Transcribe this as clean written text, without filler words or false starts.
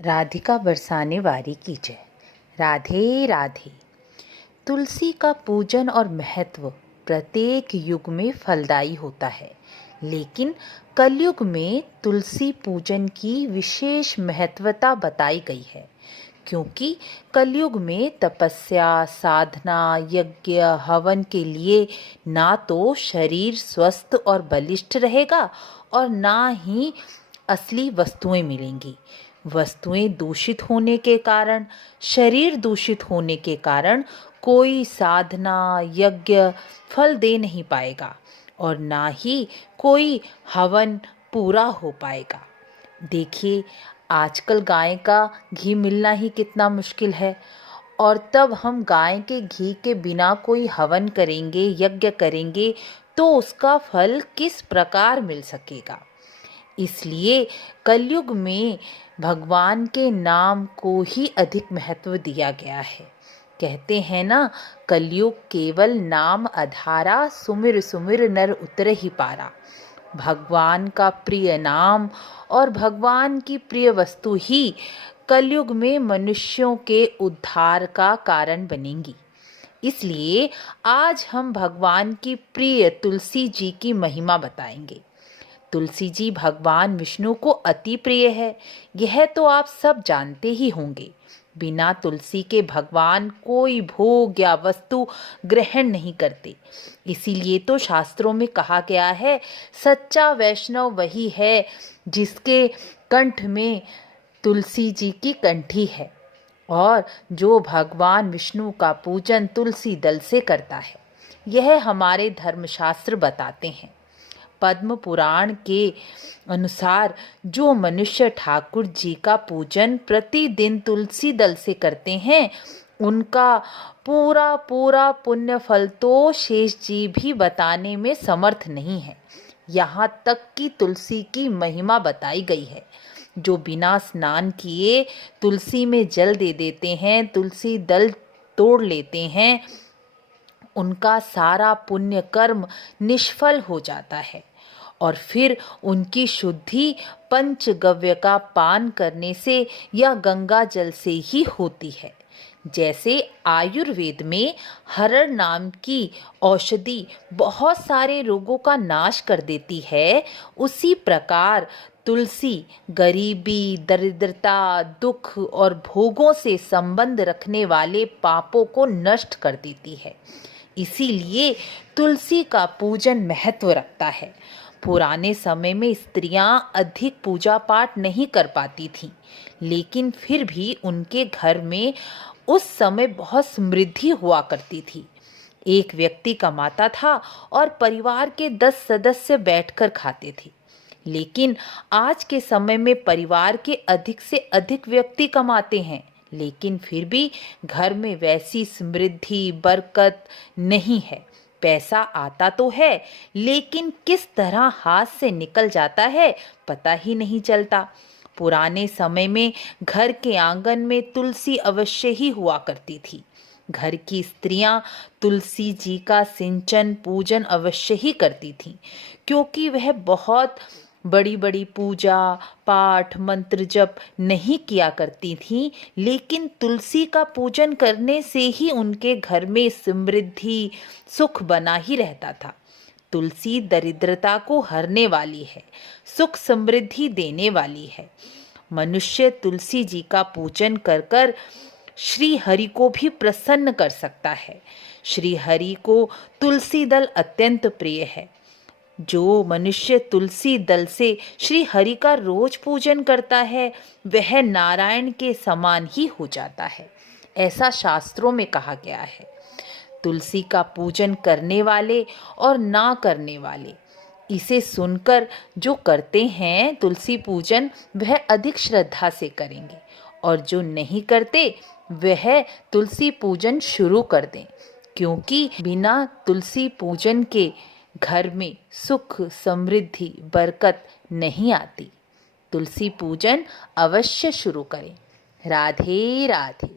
राधिका बरसाने वारी की जय। राधे राधे। तुलसी का पूजन और महत्व प्रत्येक युग में फलदायी होता है, लेकिन कलयुग में तुलसी पूजन की विशेष महत्वता बताई गई है, क्योंकि कलयुग में तपस्या, साधना, यज्ञ, हवन के लिए ना तो शरीर स्वस्थ और बलिष्ठ रहेगा और ना ही असली वस्तुएं मिलेंगी। वस्तुएं दूषित होने के कारण, शरीर दूषित होने के कारण कोई साधना, यज्ञ फल दे नहीं पाएगा और ना ही कोई हवन पूरा हो पाएगा। देखिए, आजकल गाय का घी मिलना ही कितना मुश्किल है, और तब हम गाय के घी के बिना कोई हवन करेंगे, यज्ञ करेंगे, तो उसका फल किस प्रकार मिल सकेगा। इसलिए कलयुग में भगवान के नाम को ही अधिक महत्व दिया गया है। कहते हैं ना, कलयुग केवल नाम आधारा, सुमिर सुमिर नर उतरे ही पारा। भगवान का प्रिय नाम और भगवान की प्रिय वस्तु ही कलयुग में मनुष्यों के उद्धार का कारण बनेंगी। इसलिए आज हम भगवान की प्रिय तुलसी जी की महिमा बताएंगे। तुलसी जी भगवान विष्णु को अति प्रिय है, यह तो आप सब जानते ही होंगे। बिना तुलसी के भगवान कोई भोग या वस्तु ग्रहण नहीं करते। इसीलिए तो शास्त्रों में कहा गया है, सच्चा वैष्णव वही है जिसके कंठ में तुलसी जी की कंठी है, और जो भगवान विष्णु का पूजन तुलसी दल से करता है। यह हमारे धर्मशास्त्र बताते हैं। पद्म पुराण के अनुसार जो मनुष्य ठाकुर जी का पूजन प्रतिदिन तुलसी दल से करते हैं, उनका पूरा पूरा पुण्य फल तो शेष जी भी बताने में समर्थ नहीं है। यहाँ तक कि तुलसी की महिमा बताई गई है। जो बिना स्नान किए तुलसी में जल दे देते हैं, तुलसी दल तोड़ लेते हैं, उनका सारा पुण्य कर्म निष्फल हो जाता है और फिर उनकी शुद्धि पंचगव्य का पान करने से या गंगा जल से ही होती है। जैसे आयुर्वेद में हरण नाम की औषधि बहुत सारे रोगों का नाश कर देती है, उसी प्रकार तुलसी गरीबी, दरिद्रता, दुख और भोगों से संबंध रखने वाले पापों को नष्ट कर देती है। इसीलिए तुलसी का पूजन महत्व रखता है। पुराने समय में स्त्रियां अधिक पूजा पाठ नहीं कर पाती थीं, लेकिन फिर भी उनके घर में उस समय बहुत समृद्धि हुआ करती थी। एक व्यक्ति कमाता था और परिवार के 10 सदस्य बैठकर खाते थे। लेकिन आज के समय में परिवार के अधिक से अधिक व्यक्ति कमाते हैं, लेकिन फिर भी घर में वैसी समृद्धि, बरकत नहीं है। पैसा आता तो है, लेकिन किस तरह हाथ से निकल जाता है पता ही नहीं चलता। पुराने समय में घर के आंगन में तुलसी अवश्य ही हुआ करती थी। घर की स्त्रियां तुलसी जी का सिंचन, पूजन अवश्य ही करती थीं, क्योंकि वह बहुत बड़ी बड़ी पूजा पाठ, मंत्र जप नहीं किया करती थीं, लेकिन तुलसी का पूजन करने से ही उनके घर में समृद्धि, सुख बना ही रहता था। तुलसी दरिद्रता को हरने वाली है, सुख समृद्धि देने वाली है। मनुष्य तुलसी जी का पूजन कर कर श्री हरि को भी प्रसन्न कर सकता है। श्री हरि को तुलसी दल अत्यंत प्रिय है। जो मनुष्य तुलसी दल से श्री हरि का रोज पूजन करता है, वह नारायण के समान ही हो जाता है, ऐसा शास्त्रों में कहा गया है। तुलसी का पूजन करने वाले और ना करने वाले, इसे सुनकर जो करते हैं तुलसी पूजन, वह अधिक श्रद्धा से करेंगे, और जो नहीं करते वह तुलसी पूजन शुरू कर दें, क्योंकि बिना तुलसी पूजन के घर में सुख, समृद्धि, बरकत नहीं आती। तुलसी पूजन अवश्य शुरू करें। राधे राधे।